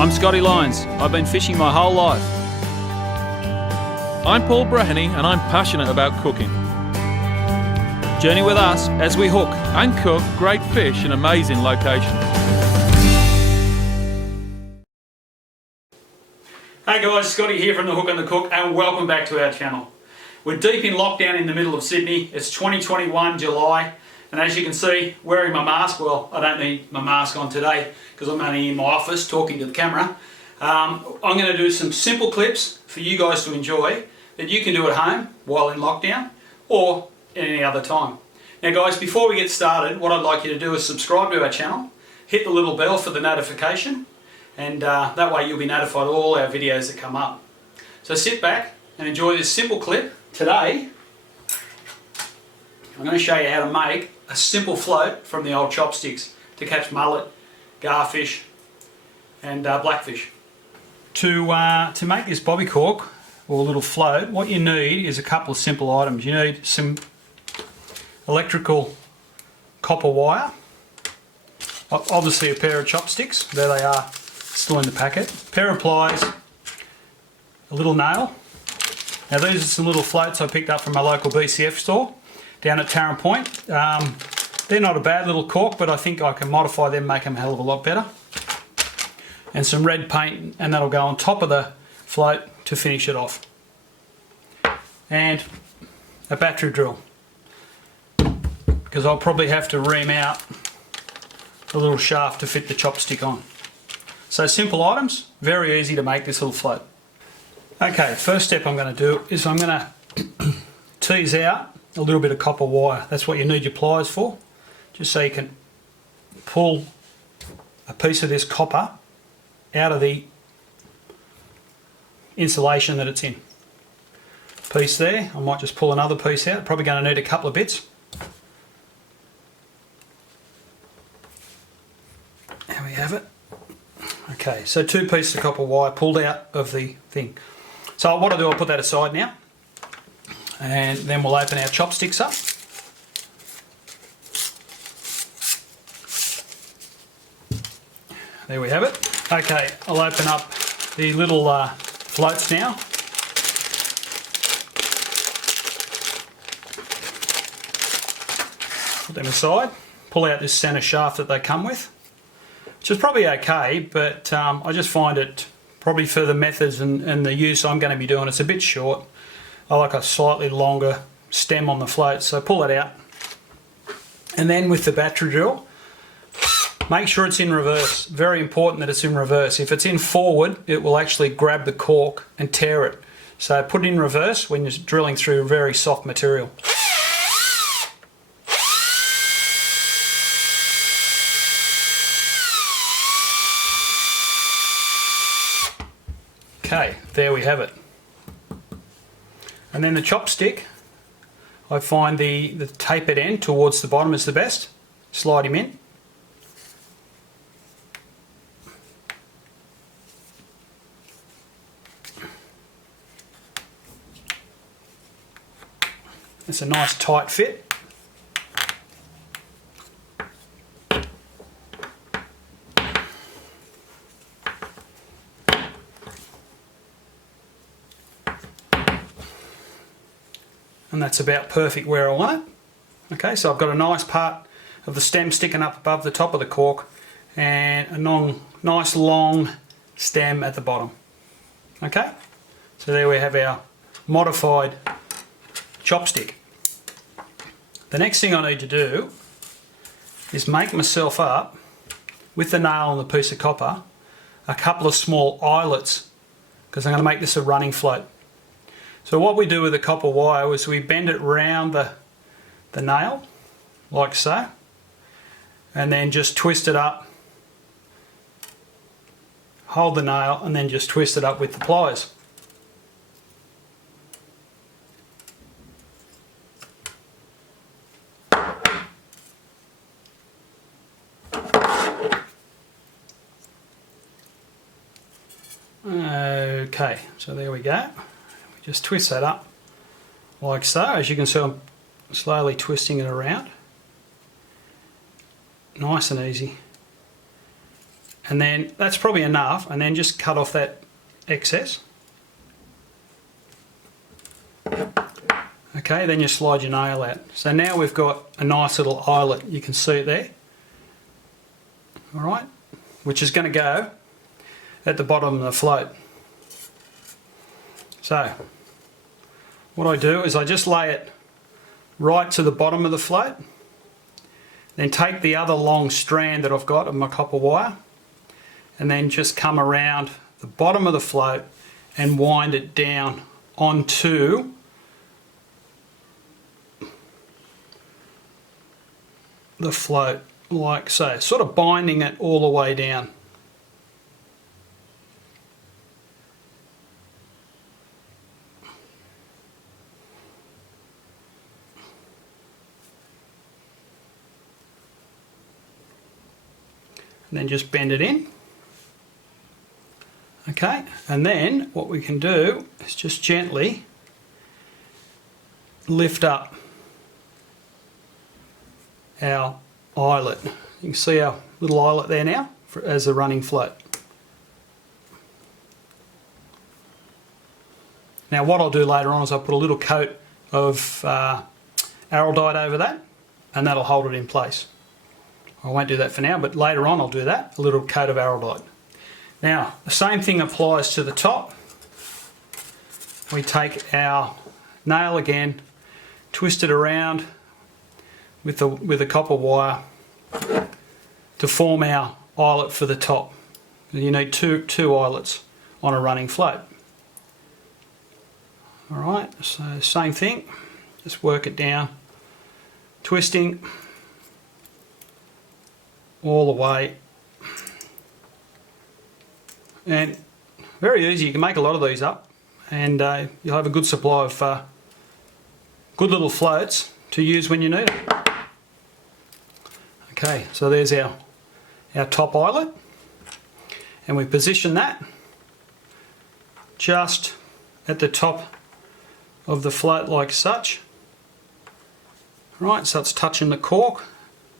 I'm Scotty Lyons. I've been fishing my whole life. I'm Paul Breheny and I'm passionate about cooking. Journey with us as we hook And cook great fish in amazing locations. Hey guys, Scotty here from the Hook and the Ccok, and welcome back to our channel. We're deep in lockdown in the middle of Sydney. It's 2021 July, and as you can see, wearing my mask. Well, I don't need my mask on today because I'm only in my office talking to the camera. I'm going to do some simple clips for you guys to enjoy that you can do at home while in lockdown or at any other time. Now guys, before we get started, what I'd like you to do is subscribe to our channel, hit the little bell for the notification, and that way you'll be notified of all our videos that come up. So sit back and enjoy this simple clip. Today I'm going to show you how to make a simple float from the old chopsticks to catch mullet, garfish and blackfish. To make this bobby cork or little float, what you need is a couple of simple items. You need some electrical copper wire, obviously a pair of chopsticks, there they are still in the packet, a pair of pliers, a little nail. Now these are some little floats I picked up from my local BCF store down at Tarrant Point. They're not a bad little cork, but I think I can modify them, make them a hell of a lot better. And some red paint, and that'll go on top of the float to finish it off. And a battery drill, because I'll probably have to ream out the little shaft to fit the chopstick on. So simple items, very easy to make this little float. Okay, first step I'm going to do is I'm going to tease out a little bit of copper wire. That's what you need your pliers for, just so you can pull a piece of this copper out of the insulation that it's in. Piece there, I might just pull another piece out, probably going to need a couple of bits. There we have it. Okay, so 2 pieces of copper wire pulled out of the thing. So what I'll do, I'll put that aside now, and then we'll open our chopsticks up. There we have it. Okay, I'll open up the little floats now. Put them aside, pull out this centre shaft that they come with, which is probably okay, but I just find it, probably for the methods and the use I'm going to be doing, it's a bit short. I like a slightly longer stem on the float, so pull it out. And then with the battery drill, make sure it's in reverse. Very important that it's in reverse. If it's in forward, it will actually grab the cork and tear it. So put it in reverse when you're drilling through very soft material. Okay, there we have it. And then the chopstick, I find the tapered end towards the bottom is the best. Slide him in. It's a nice tight fit. And that's about perfect where I want it. Okay, so I've got a nice part of the stem sticking up above the top of the cork and a nice long stem at the bottom. Okay, so there we have our modified chopstick. The next thing I need to do is make myself up, with the nail and the piece of copper, a couple of small eyelets, because I'm going to make this a running float. So what we do with the copper wire is we bend it round the nail, like so, and then just twist it up, hold the nail, and then just twist it up with the pliers. Okay, so there we go. We just twist that up like so. As you can see, I'm slowly twisting it around. Nice and easy. And then that's probably enough, and then just cut off that excess. Okay, then you slide your nail out. So now we've got a nice little eyelet, you can see it there. Alright, which is going to go at the bottom of the float. So, what I do is I just lay it right to the bottom of the float, then take the other long strand that I've got of my copper wire, and then just come around the bottom of the float and wind it down onto the float like so, sort of binding it all the way down. And then just bend it in. Okay, and then what we can do is just gently lift up our eyelet. You can see our little eyelet there now as a running float. Now what I'll do later on is I'll put a little coat of araldite over that, and that'll hold it in place. I won't do that for now, but later on I'll do that, a little coat of araldite. Now the same thing applies to the top. We take our nail again, twist it around with the copper wire to form our eyelet for the top. You need two eyelets on a running float. Alright, so same thing, just work it down, twisting all the way, and very easy. You can make a lot of these up, and you'll have a good supply of good little floats to use when you need them. Okay, so there's our top eyelet, and we position that just at the top of the float like such. Right, so it's touching the cork,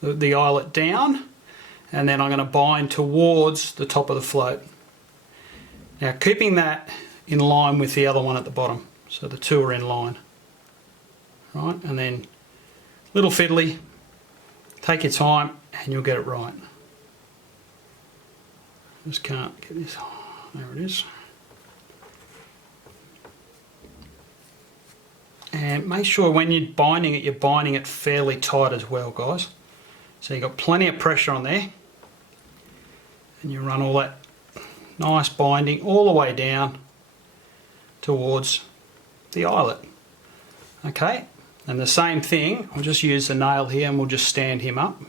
the eyelet down, and then I'm going to bind towards the top of the float. Now keeping that in line with the other one at the bottom, so the two are in line. Right, and then little fiddly, take your time and you'll get it right. Just can't get this, there it is. And make sure when you're binding it fairly tight as well, guys. So you've got plenty of pressure on there, and you run all that nice binding all the way down towards the eyelet. Okay, and the same thing, I'll just use the nail here and we'll just stand him up.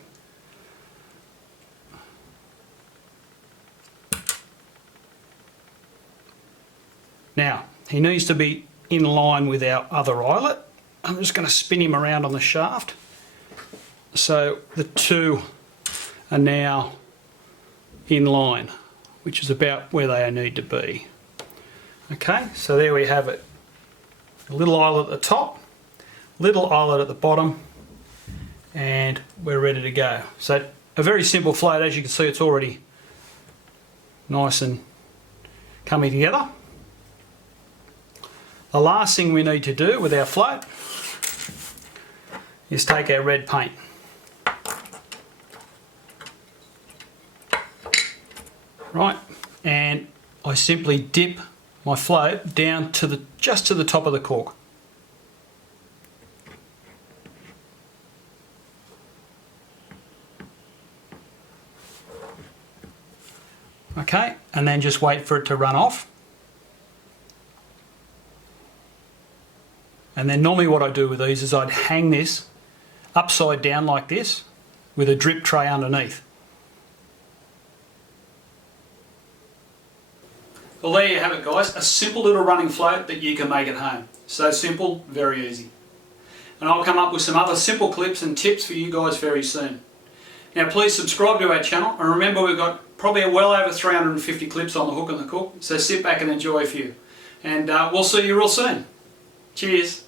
Now, he needs to be in line with our other eyelet. I'm just going to spin him around on the shaft. So the two are now in line, which is about where they need to be. Okay, so there we have it. A little eyelet at the top, little eyelet at the bottom, and we're ready to go. So a very simple float. As you can see, it's already nice and coming together. The last thing we need to do with our float is take our red paint. Right, and I simply dip my float down to just to the top of the cork. Okay, and then just wait for it to run off. And then normally what I do with these is I'd hang this upside down like this with a drip tray underneath. Well, there you have it, guys. A simple little running float that you can make at home. So simple, very easy. And I'll come up with some other simple clips and tips for you guys very soon. Now please subscribe to our channel, and remember we've got probably well over 350 clips on the Hook and the Cook, so sit back and enjoy a few. And we'll see you real soon. Cheers.